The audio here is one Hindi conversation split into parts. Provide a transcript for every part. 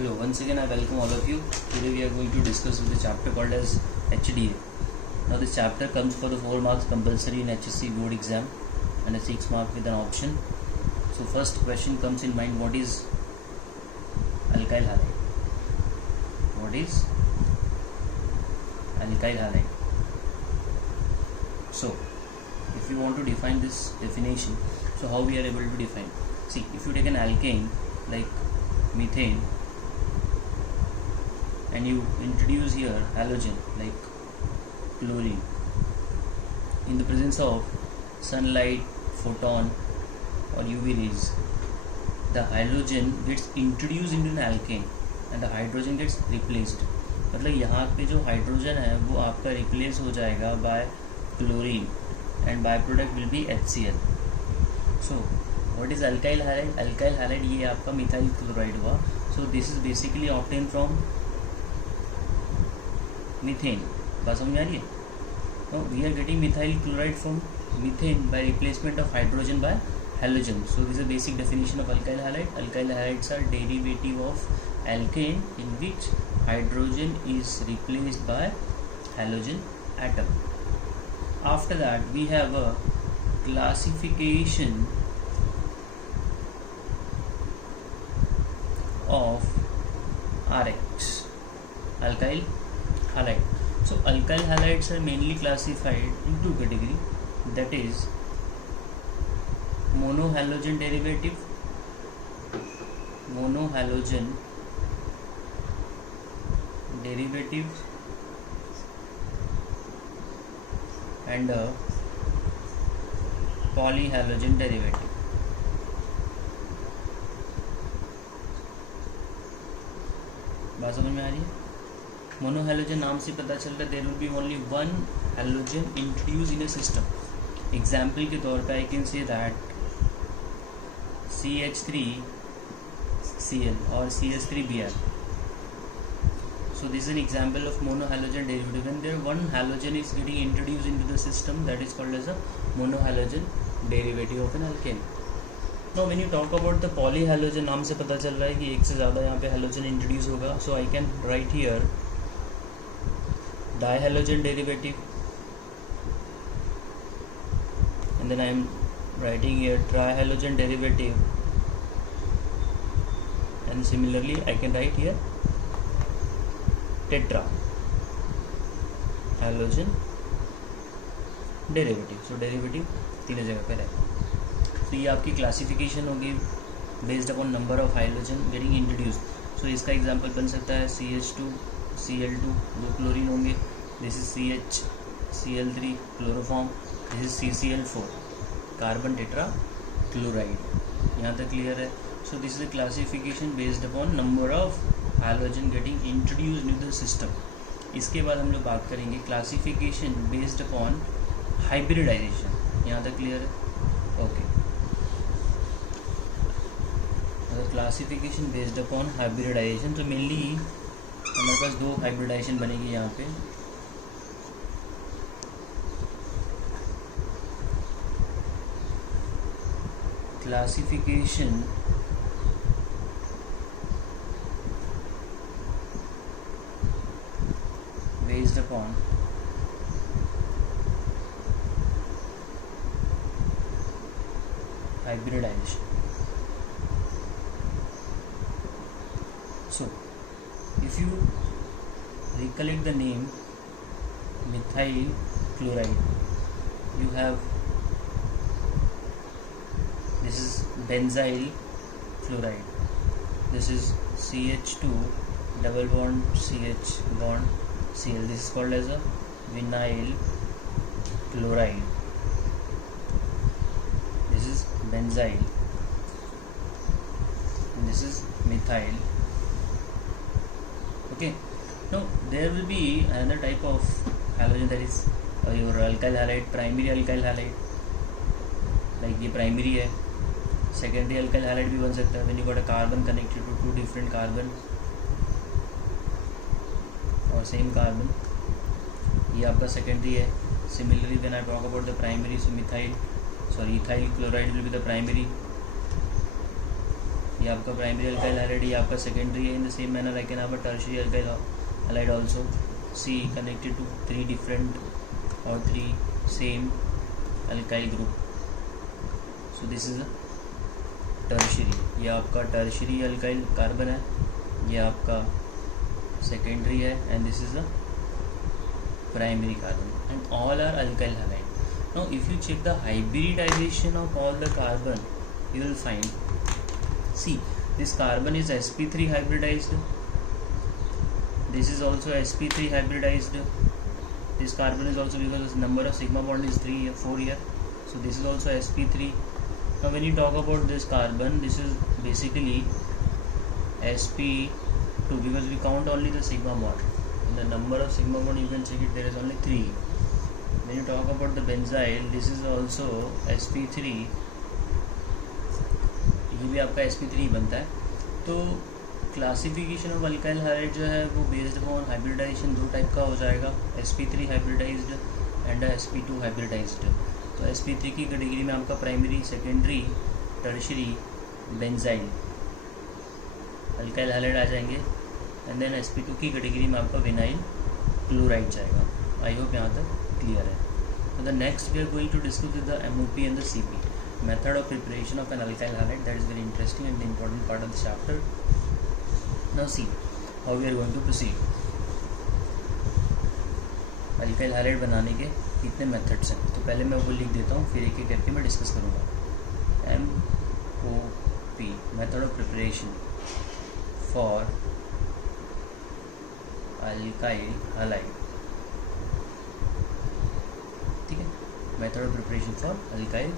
Hello, once again I welcome all of you. Today we are going to discuss with the chapter called as HDA. Now this chapter comes for the 4 marks compulsory in HSC board exam and a 6 mark with an option. So first question comes in mind, what is alkyl halide? What is alkyl halide? So if you want to define this definition, so how we are able to define? See, if you take an alkane like methane and you introduce here halogen like chlorine, in the presence of sunlight, photon or UV rays, the halogen gets introduced into an alkane and the hydrogen gets replaced. मतलब यहाँ पे जो हाइड्रोजन है वो आपका रिप्लेस हो जाएगा by chlorine and by product will be HCl. So what is alkyl halide? Alkyl halide ये आपका मिथाइल क्लोराइड हुआ. So this is basically obtain from methane. बात समझ आ रही है? We are getting methyl chloride from methane by replacement of hydrogen by halogen. So this is a basic definition of alkyl halide. Alkyl halides are derivative of alkane in which hydrogen is replaced by halogen atom. After that we have a classification of RX, alkyl halide. So alkyl halides are mainly classified in two categories, that is monohalogen derivative and a polyhalogen derivative. बात समझ में आ रही है? मोनोहैलोजन नाम से पता चलता है there will be only one halogen introduce in a system. Example के तौर पे I can say that CH3Cl or CH3Br. So this is an example of monohalogen derivative. When there one halogen is getting introduced into the system, that is called as a monohalogen derivative of an alkane. Now when you talk about the polyhalogen, नाम से पता चल रहा है कि एक से ज़्यादा यहाँ पे halogen इंट्रोड्यूस होगा. So I can write here dihalogen derivative, and then I am writing here trihalogen derivative, and similarly I can write here tetrahalogen derivative. So derivative तीन जगह पर है. तो ये आपकी क्लासिफिकेशन होगी based upon number of hydrogen getting introduce. So इसका एग्जांपल बन सकता है CH2Cl2 दो क्लोरीन होंगे, this is CHCl3 chloroform, this is CCl4 carbon tetra chloride. यहाँ तक क्लियर है? So this is the classification based upon number of halogen getting introduced in the system. इसके बाद हम लोग बात करेंगे क्लासिफिकेशन बेस्ड अपॉन हाइब्रिडाइजेशन. यहाँ तक क्लियर है? Okay. Classification based upon hybridization, तो मेनली हमारे पास दो हाइब्रिडाइजेशन बनेगी यहाँ पे. क्लासिफिकेशन based upon hybridization. So if you recollect the name methyl chloride, you have this is benzyl chloride, this is CH2 double bond CH bond Cl, this is called as a vinyl chloride, this is benzyl and this is methyl. Okay, now there will be another type of halogen, that is your alkyl halide, primary alkyl halide. like ये primary है. secondary alkyl halide भी बन सकता है when you got a carbon connected to two different carbon और सेम कार्बन. ये आपका सेकेंडरी है. Similarly when I talk about the primary, so ethyl chloride will be the primary ये आपका प्राइमरी अल्काइल हाइलाइड, ये आपका सेकेंडरी है. In the same manner I can have a tertiary alkyl halide also. C connected to 3 different और 3 same alkyl group. So this is a tertiary. ये आपका टर्शियरी अल्काइल कार्बन है, ये आपका सेकेंडरी है, and this is a primary carbon, and all are alkyl halide. Now if you check the hybridization of all the carbon, you will find, see, this carbon is sp3 hybridized, this is also sp3 hybridized, this carbon is also, because the number of sigma bond is 3 here, 4 here, so this is also sp3. Now when you talk about this carbon, this is basically sp2, because we count only the sigma bond. In the number of sigma bond you can check it, there is only 3. When you talk about the benzyl, this is also sp3, ये भी आपका sp3 बनता है. तो क्लासिफिकेशन ऑफ अल्काइल हाइलाइड जो है वो बेस्ड अपॉन हाइब्रिडाइजेशन 2 टाइप का हो जाएगा, sp3 hybridised and sp2 hybridised. तो sp3 की कैटेगरी में आपका primary, secondary, tertiary, benzyl alkyl halide आ जाएंगे, एंड देन sp2 की कैटेगरी में आपका विनाइल क्लोराइड जाएगा. आई होप यहाँ तक clear है. So the next we are going to discuss with the MOP and the CP, method of preparation of an alkyl halide. That is very interesting and the important part of the chapter. Now see how we are going to proceed. alkyl halide बनाने के कितने methods हैं, तो पहले मैं वो लिख देता हूँ, फिर एक एक करके मैं डिस्कस करूँगा. MOP, method of preparation for alkyl halide. Method of preparation for alkyl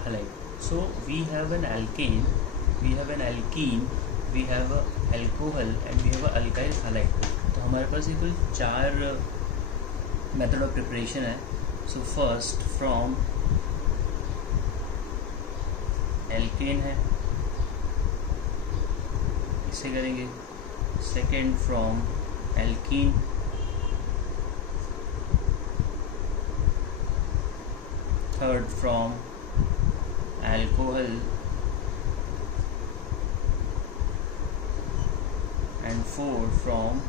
halide. So we have an alkane, we have an alkene, we have a alcohol and we have a alkyl halide. तो हमारे पास ये कुल 4 method of preparation है. So first from alkane है, इसे करेंगे. Second from alkene, third from alcohol, and fourth from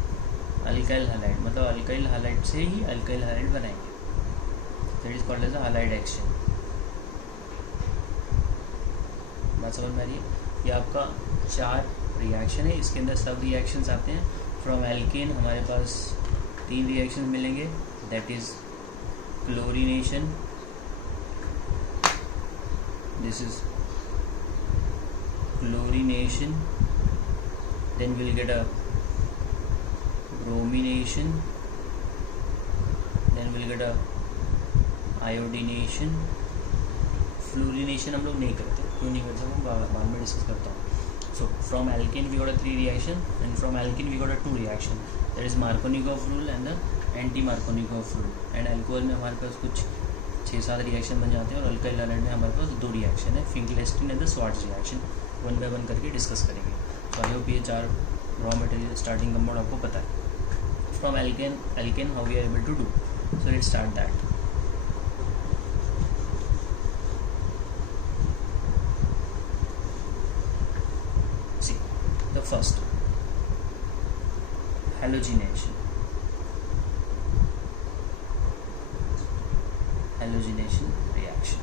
alkyl halide. मतलब alkyl halide से ही alkyl halide बनाएंगे. That is called as a halide action. बात समझ में आ रही है? ये आपका 4 रिएक्शन है, इसके अंदर सब रिएक्शंस आते हैं. फ्रॉम एल्केन हमारे पास 3 रिएक्शन मिलेंगे, that is chlorination, this is chlorination, then we'll get a bromination, then we'll get a iodination. Fluorination हम लोग नहीं करते, क्यों नहीं करते वो बाद में डिस्कस करता हूँ. So from alkene we got a 3 reaction, and from alkene we got a 2 reaction, that is Markovnikov rule and the anti Markovnikov rule. And alcohol में हमारे पास कुछ 6-7 रिएक्शन बन जाते हैं, और अल्काइल हाइलाइड में हमारे पास 2 रिएक्शन है, Finkelstein and the Swarts reaction. 1 by 1 करके डिस्कस करेंगे. सो आई होप ये 4 रॉ मटेरियल स्टार्टिंग कंपाउंड आपको पता है. From alkane how we are able to do, so let's start that. See the first halogenation. Halogenation reaction.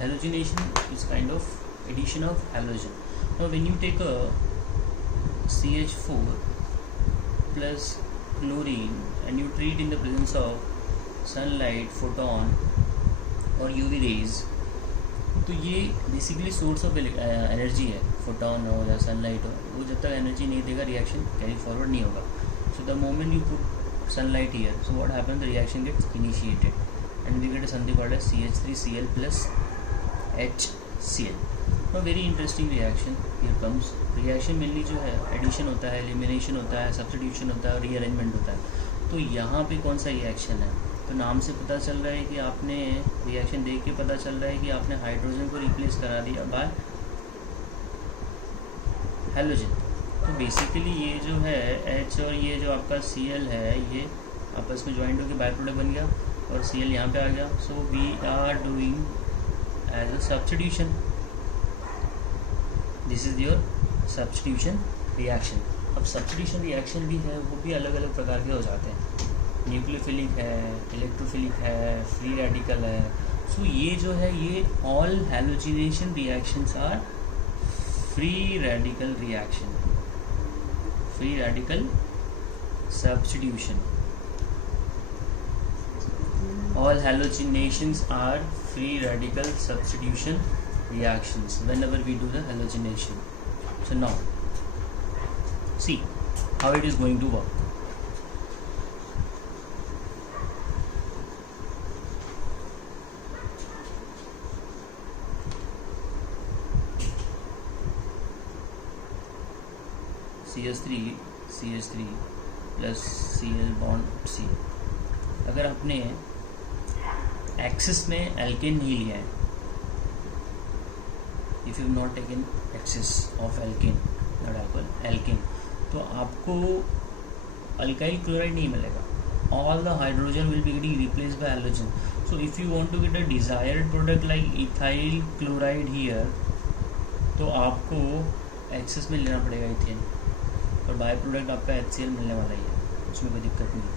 Halogenation is kind of addition of halogen. Now when you take a CH4 plus chlorine and you treat in the presence of sunlight, photon or UV rays, तो ये बेसिकली सोर्स ऑफ एनर्जी है. फोटॉन हो या सनलाइट हो, वो जब तक एनर्जी नहीं देगा रिएक्शन कैरी फॉरवर्ड नहीं होगा. So the moment you put sunlight here, so what happen, the reaction gets initiated and we get something called as CH3Cl plus HCl. Now very interesting reaction here comes. reaction mainly जो है एडिशन होता है, एलिमिनेशन होता है, सब्स्टिट्यूशन होता है, रीअरेंजमेंट होता है. तो यहाँ पे कौन सा रिएक्शन है, तो नाम से पता चल रहा है कि आपने रिएक्शन देख के पता चल रहा है कि आपने हाइड्रोजन को रिप्लेस करा दिया बाय हेलोजन. तो बेसिकली ये जो है H और ये जो आपका Cl है, ये आपस में ज्वाइंट होकर बाय प्रोडक्ट बन गया और Cl यहाँ पे आ गया. So we are doing as a substitution. This is your substitution reaction. अब सब्स्टिट्यूशन रिएक्शन भी है, वो भी अलग अलग प्रकार के हो जाते हैं, न्यूक्लियोफिलिक है, इलेक्ट्रोफिलिक है, फ्री रेडिकल है। सो ये जो है ये all halogenation reactions are free radical reaction, free radical substitution. All halogenations are free radical substitution reactions whenever we do the halogenation. So now see how it is going to work. CH3 plus Cl bond C। अगर आपने एक्सिस में एल्केन नहीं लिया है, if you not taken excess of alkane alkane, तो आपको अल्काइल क्लोराइड नहीं मिलेगा। All the hydrogen will be getting replaced by halogen. So if you want to get a desired product like ethyl chloride here, तो आपको एक्सिस में लेना पड़ेगा इथेन, और बाय प्रोडक्ट आपका HCl मिलने वाला ही है, उसमें कोई दिक्कत नहीं है।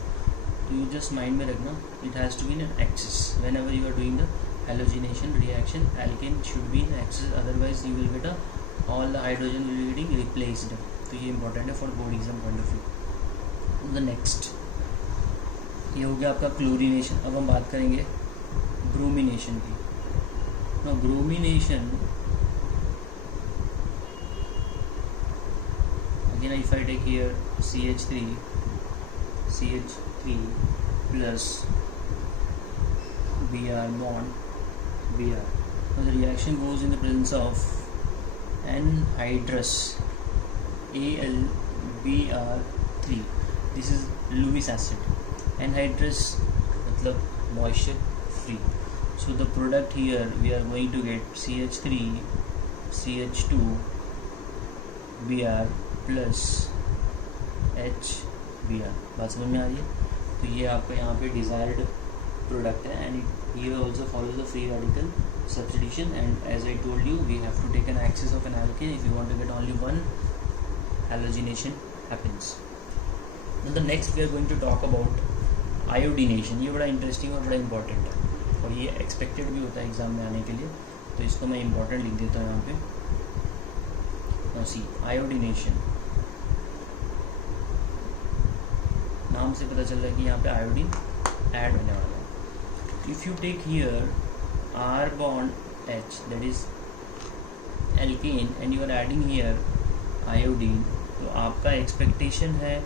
तो यू जस्ट माइंड में रखना, it has to be in excess whenever you are doing the halogenation reaction, alkane should be in excess, otherwise you will get all the hydrogen will be getting replaced. तो ये इंपॉर्टेंट है for board exam point of view. The next ये हो गया आपका क्लोरीनेशन। अब हम बात करेंगे ब्रोमिनेशन की। No bromination, if I take here CH3 plus Br bond Br, now the reaction goes in the presence of anhydrous AlBr3. this is Lewis acid. Anhydrous मतलब moisture free, so the product here we are going to get CH3 CH2 Br plus HBr। बात समझ में आ रही है? तो ये आपका यहाँ पे डिजायर्ड प्रोडक्ट है, एंड ये also follows the free radical substitution, and as I told you we have to take an excess of an alkane if you want to get only one halogenation happens. The next we are going to talk about iodination. ये बड़ा इंटरेस्टिंग और बड़ा इंपॉर्टेंट है, और ये एक्सपेक्टेड भी होता है एग्जाम में आने के लिए, तो इसको मैं इंपॉर्टेंट लिख देता हूँ यहाँ पे। सी आयोडीनेशन, नाम से पता चल रहा है कि यहाँ पे आयोडीन ऐड होने वाला है। If you take here R bond H, that is alkane, and you are adding here iodine, तो आपका एक्सपेक्टेशन है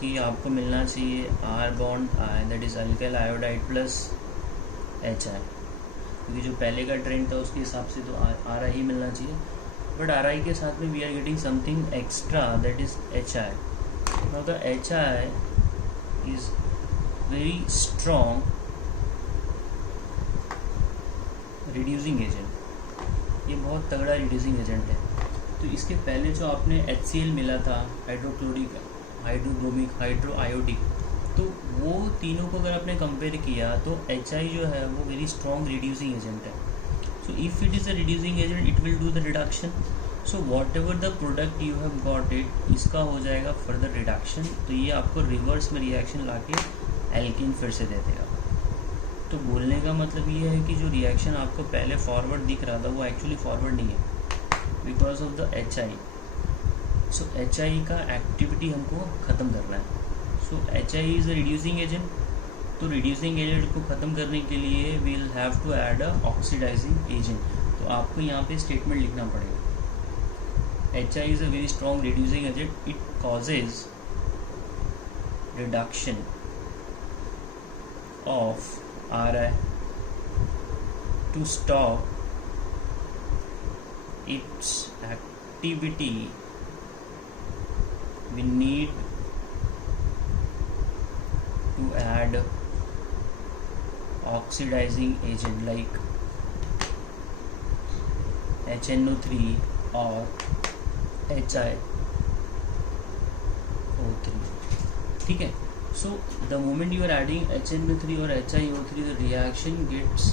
कि आपको मिलना चाहिए R bond I, that is alkyl iodide plus HI, क्योंकि जो पहले का ट्रेंड था उसके हिसाब से तो RI ही मिलना चाहिए, बट RI के साथ में we are getting something extra, that is HI. Now the HI is very strong reducing agent, ये बहुत तगड़ा reducing agent है। तो इसके पहले जो आपने HCl मिला था, हाइड्रोक्लोरिक, हाइड्रोब्रोमिक, हाइड्रोआयोडिक, तो वो तीनों को अगर आपने कंपेयर किया तो HI जो है वो वेरी स्ट्रॉन्ग रिड्यूसिंग एजेंट है। So if it is a reducing agent it will do the reduction. So what ever the product you have got it, इसका हो जाएगा फर्दर रिडक्शन, तो ये आपको रिवर्स में रिएक्शन लाके एल्कीन फिर से दे देगा। तो बोलने का मतलब ये है कि जो रिएक्शन आपको पहले फॉरवर्ड दिख रहा था वो एक्चुअली फॉरवर्ड नहीं है, because of the HI। So HI का एक्टिविटी हमको ख़त्म करना है। So HI is a reducing agent, तो रिड्यूसिंग एजेंट को ख़त्म करने के लिए we'll have to add a oxidizing agent. तो आपको यहाँ पे स्टेटमेंट लिखना पड़ेगा, HI is a very strong reducing agent. It causes reduction of RI to stop its activity. We need to add oxidizing agent like HNO3 or HiO3, ठीक है। So the moment you are adding HNO3 और HiO3, the reaction gets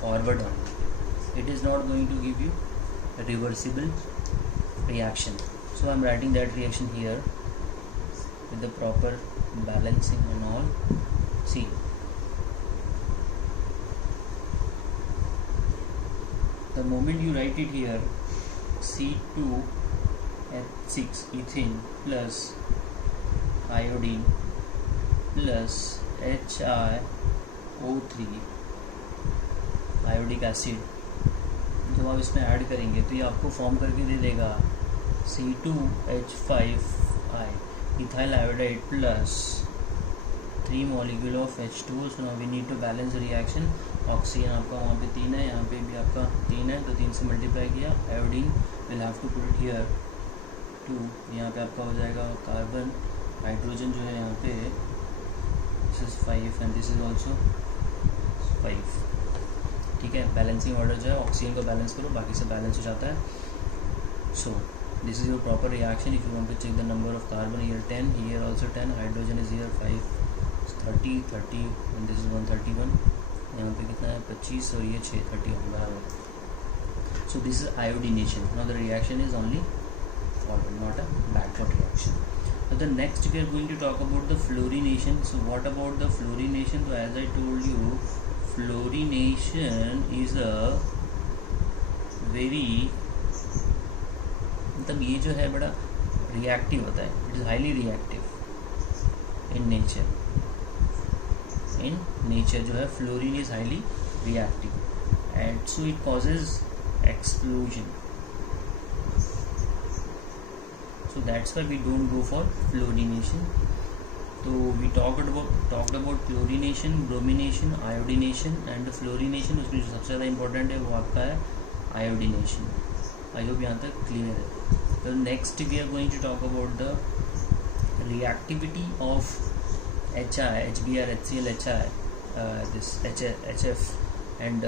forward on, it is not going to give you reversible reaction. So I'm writing that reaction here with the proper balancing and all. See, the moment you write it here, C2H6 ethane plus iodine plus HiO3 iodic acid, जब आप इसमें ऐड करेंगे तो ये आपको फॉर्म करके दे देगा C2H5I ethyl iodide plus 3 molecule of H2O. So now we need to balance reaction. Oxygen आपका वहाँ पे 3 है, यहाँ पे भी आपका 3 है, तो 3 से मल्टीप्लाई किया. Iodine will have to put it here 2. यहाँ पे आपका हो जाएगा कार्बन. हाइड्रोजन जो है यहाँ पे this is 5 and this is also 5. ठीक है, बैलेंसिंग ऑर्डर जो है ऑक्सीजन को बैलेंस करो, बाकी से बैलेंस हो जाता है. So this is your proper reaction. If you want to check the number of carbon, here 10, here also 10, hydrogen is here 5, 30 and this is 131. यहाँ पे कितना है 25 और ये 6 31 बराबर. सो this is iodination. Now the reaction is only forward, not a backward reaction. Now the next we are going to talk about the fluorination. So what about the fluorination? So as I told you, fluorination is a very, मतलब ये जो है बड़ा रिएक्टिव होता है. It is highly reactive in nature. In nature जो है fluorine is highly reactive and so it causes explosion. So that's why we don't go for fluorination. So we talked about chlorination, bromination, iodination and fluorination. उसमें जो सबसे ज़्यादा इम्पोर्टेंट है वो आपका है iodination. I hope यहाँ तक क्लियर है. So next we are going to talk about the reactivity of HI, HBr, HCl, HI, this HF and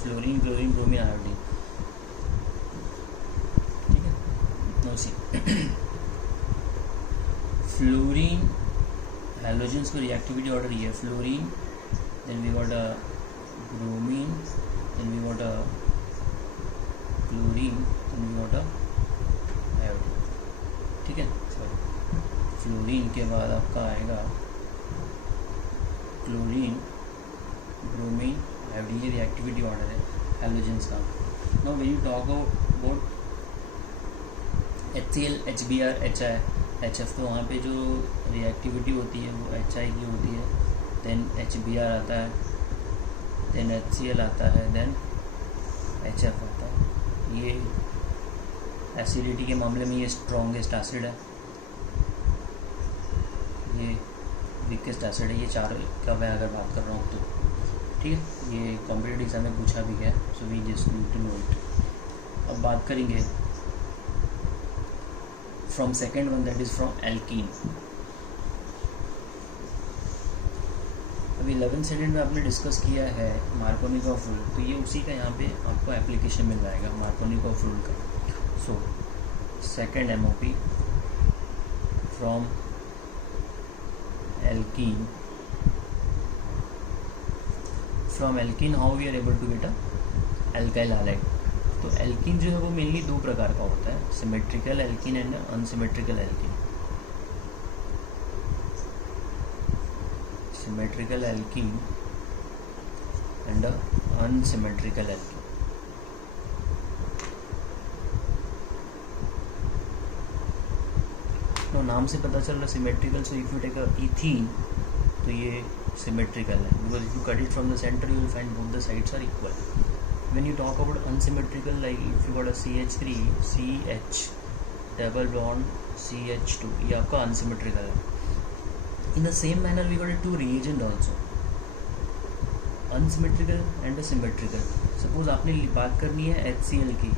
fluorine, chlorine, bromine, iodine. See, fluorine halogens को reactivity order here. Fluorine, then we got a bromine, then we got a chlorine, then we got a iodine. ठीक है, फ्लोरीन के बाद आपका आएगा क्लोरीन, ब्रोमीन, आयोडीन. ये रिएक्टिविटी ऑर्डर है हैलोजेंस का. Now when you talk about HCl, HBr, HI, HF, तो वहाँ पे जो रिएक्टिविटी होती है वो HI की होती है. देन HBr आता है, देन HCl आता है, देन HF आता है. ये एसिडिटी के मामले में ये स्ट्रॉन्गेस्ट एसिड है, ये वीकेस्ट एसिड है. ये चार का मैं अगर बात कर रहा हूँ तो ठीक है, ये कॉम्पिटिटिव एग्जाम में पूछा भी है. So we just need to know it. अब बात करेंगे from second one, that is from alkene. अभी 11th स्टैंडर्ड में आपने डिस्कस किया है मार्कोनिकॉफ रूल, तो ये उसी का यहाँ पे आपको एप्लीकेशन मिल जाएगा मार्कोनिकॉफ रूल का. So second MOP from alkene. From alkene how we are able to get a alkyl halide. तो एल्कीन जो है वो मेनली दो प्रकार का होता है, symmetrical alkene and unsymmetrical alkene. Symmetrical alkene and unsymmetrical alkene. तो नाम से पता चल रहा symmetrical. So if you take a ethene तो ये सिमेट्रिकल है, because if you cut it from the center you will find both the sides are equal. When you talk about unsymmetrical, like if you got a CH3, CH double bond CH2, ये आपका unsymmetrical है. In the same manner we got a two reagent also, unsymmetrical and a symmetrical. Suppose आपने बात करनी है HCl की,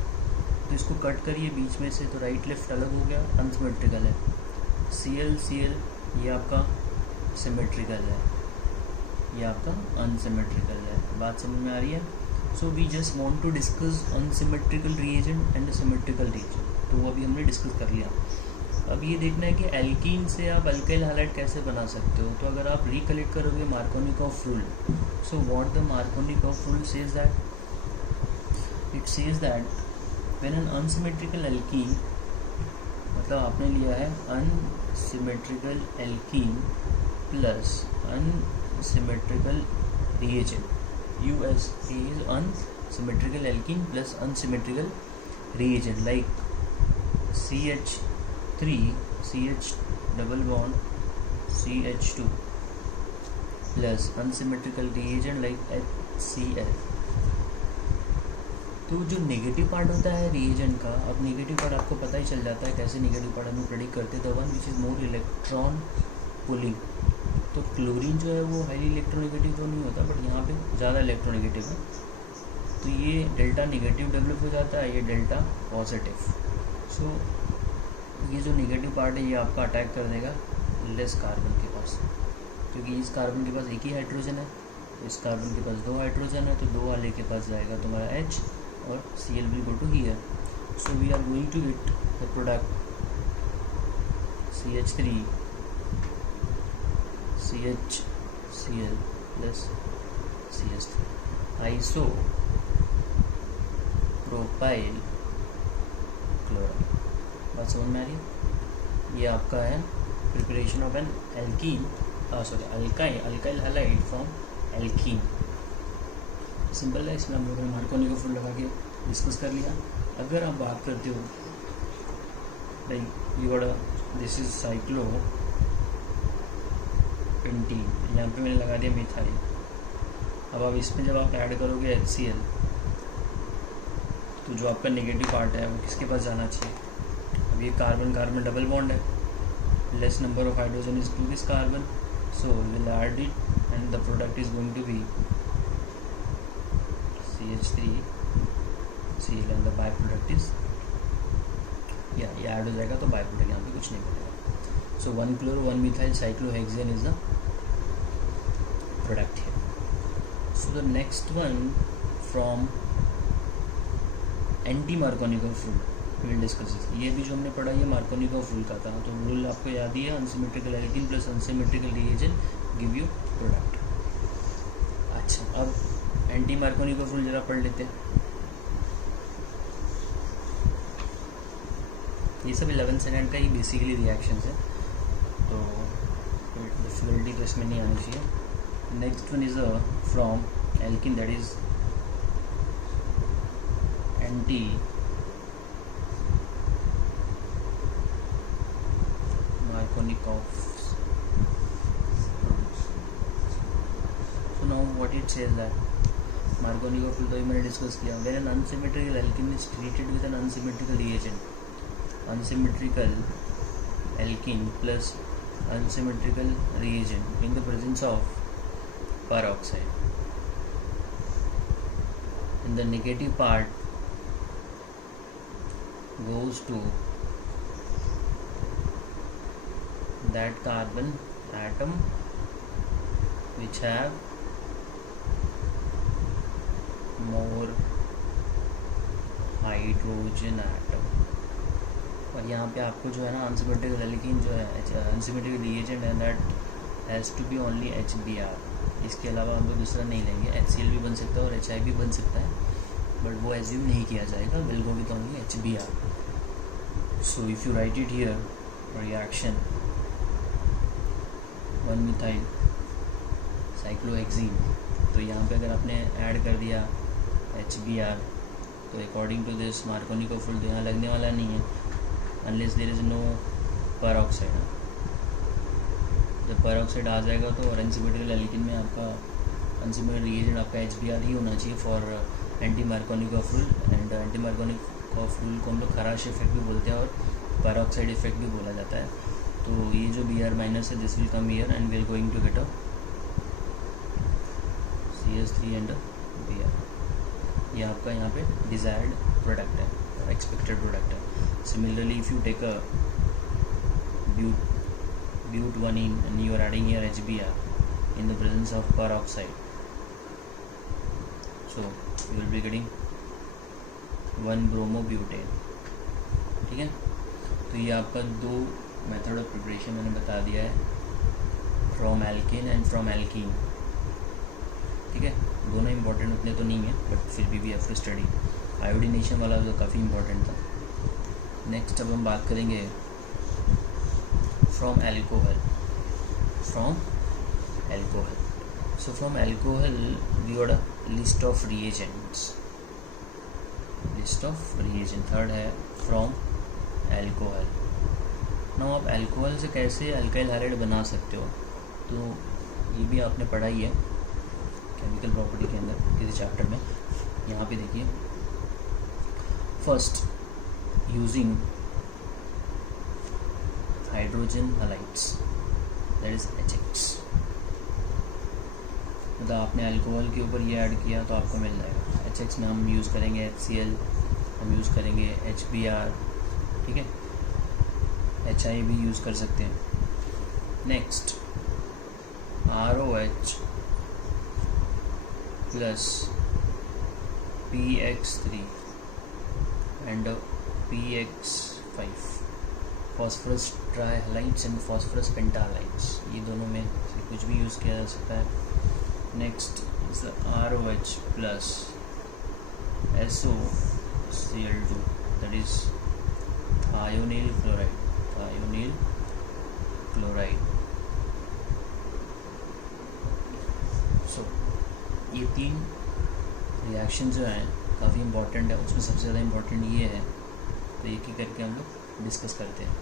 तो इसको कट करिए बीच में से, तो राइट लेफ्ट अलग हो गया, unsymmetrical है. Cl ये आपका symmetrical है, ये आपका unsymmetrical है. बात समझ में आ रही है? So we just want to discuss unsymmetrical reagent and symmetrical reagent. तो वो अभी हमने डिस्कस कर लिया. अब ये देखना है कि एल्कीन से आप अल्काइल हैलाइड कैसे बना सकते हो. तो अगर आप रिकलेक्ट करोगे Markovnikov rule, so what the Markovnikov rule says that, it says that when an unsymmetrical alkene, मतलब आपने लिया है unsymmetrical alkene plus unsymmetrical reagent, USA is unsymmetrical alkene plus unsymmetrical reagent like CH3 CH double bond CH2 plus unsymmetrical reagent like HCl। तो जो नेगेटिव पार्ट होता है रिएजेंट का, अब नेगेटिव पार्ट आपको पता ही चल जाता है कैसे नेगेटिव पार्ट हम प्रेडिक्ट करते हैं, the one which is more electron pulling. तो क्लोरीन जो है वो हाईली इलेक्ट्रोनेगेटिव तो नहीं होता, बट यहाँ पे ज़्यादा इलेक्ट्रोनेगेटिव है, तो ये डेल्टा नेगेटिव डेवलप हो जाता है, ये डेल्टा पॉजिटिव। सो ये जो नेगेटिव पार्ट है ये आपका अटैक कर देगा लेस कार्बन के पास, क्योंकि इस कार्बन के पास एक ही हाइड्रोजन है, इस कार्बन के पास 2 हाइड्रोजन है, तो 2 वाले के पास जाएगा तुम्हारा H और Cl will go to here। So we are going to get the product CH3 CHCl plus CH3 iso propyl chloride. बात समझ में आ रही है? ये आपका है preparation of N alkene, alkyl halide from alkene. Simple है, इसमें हम लोगों ने मार्कोनी को फुल लगा के डिस्कस कर लिया। अगर आप बात करते हो like you got this is cyclopentene, यहाँ पे मैंने लगा दिया मिथाइल। अब आप इसमें जब आप ऐड करोगे HCl, तो जो आपका नेगेटिव पार्ट है वो किसके पास जाना चाहिए? अब ये कार्बन कार्बन डबल बॉन्ड है, less number of hydrogen is to this carbon, so will add it and the product is going to be CH3Cl and the byproduct is, ये ऐड हो जाएगा तो बाय प्रोडक्ट यहाँ पे कुछ नहीं बनेगा। सो 1 chloro 1 methyl cyclohexane is the product here. So the next one from anti-Markovnikov rule we will discuss this। ये भी जो हमने पढ़ा ये Markovnikov rule का था, तो रूल आपको याद ही है, unsymmetrical alkene plus unsymmetrical reagent give you product। अच्छा, अब anti-Markovnikov rule जरा पढ़ लेते हैं। ये सब 11th सेकेंड का ही बेसिकली रिएक्शंस है, तो डिफिकल्टी तो इसमें नहीं आनी चाहिए। Next one is from alkene, that is anti Markovnikov। So now what it says that Markovnikov rule तो मैंने डिस्कस किया, when an unsymmetrical alkene is treated with an unsymmetrical reagent, unsymmetrical alkene plus unsymmetrical reagent in the presence of peroxide, and the negative part goes to that carbon atom which have more hydrogen atom। और यहाँ पे आपको जो है ना अनसिमेट्रिकल एल्कीन जो है, अनसिमेट्रिकल रिएजेंट है, that has to be only HBr। इसके अलावा हम लोग दूसरा नहीं लेंगे। HCl भी बन सकता है और HI भी बन सकता है, बट वो एज्यूम नहीं किया जाएगा, will go with only HBr। So if you right it here, reaction 1 methyl cyclohexene, तो यहाँ पे अगर आपने ऐड कर दिया HBr, तो according to this Markovnikov rule तो यहाँ लगने वाला नहीं है unless there is no peroxide। जब peroxide आ जाएगा तो अनसिमेट्रिकल एल्कीन में आपका अनसिमेट्रिकल रिएजेंट आपका HBr ही होना चाहिए for anti Markovnikov rule। And anti Markovnikov rule को हम लोग खराश इफेक्ट भी बोलते हैं और पेरोक्साइड इफेक्ट भी बोला जाता है। तो ये जो Br माइनस है, this will come here and we are going to get a CH3 and Br। ये आपका यहाँ पे डिजायर्ड प्रोडक्ट है, एक्सपेक्टेड प्रोडक्ट है। Similarly, if you take a but1ene and you are adding here HBr in the presence of peroxide, so you will be getting 1-bromobutane। ठीक है, तो ये आपका 2 मेथड ऑफ प्रिपरेशन मैंने बता दिया है, from alkene and from alkene. ठीक है, दोनों इंपॉर्टेंट उतने तो नहीं है, बट फिर भी we have to study. Iodination वाला तो काफ़ी इम्पोर्टेंट था। नेक्स्ट अब हम बात करेंगे from alcohol. So from alcohol we got a list of reagents. Third है from alcohol. नाउ आप अल्कोहल से कैसे अल्काइल हाइड्राइड बना सकते हो, तो ये भी आपने पढ़ा ही है केमिकल प्रॉपर्टी के अंदर किसी चैप्टर में। यहाँ पे देखिए, first using hydrogen halides that is HX। मतलब आपने अल्कोहल के ऊपर ये ऐड किया तो आपको मिल जाएगा HX में हम यूज़ करेंगे HCl, हम यूज़ करेंगे HBr, ठीक है, HI भी यूज़ कर सकते हैं। Next ROH plus PX3 and PX5, phosphorus trihalides and phosphorus pentahalides, ये दोनों में से कुछ भी यूज़ किया जा सकता है। Next is the ROH plus SOCl2 that is thionyl chloride. So ये 3 रिएक्शन जो हैं काफ़ी इम्पोर्टेंट है, उसमें सबसे ज़्यादा इम्पोर्टेंट ये है, तो एक ही करके हम लोग डिस्कस करते हैं।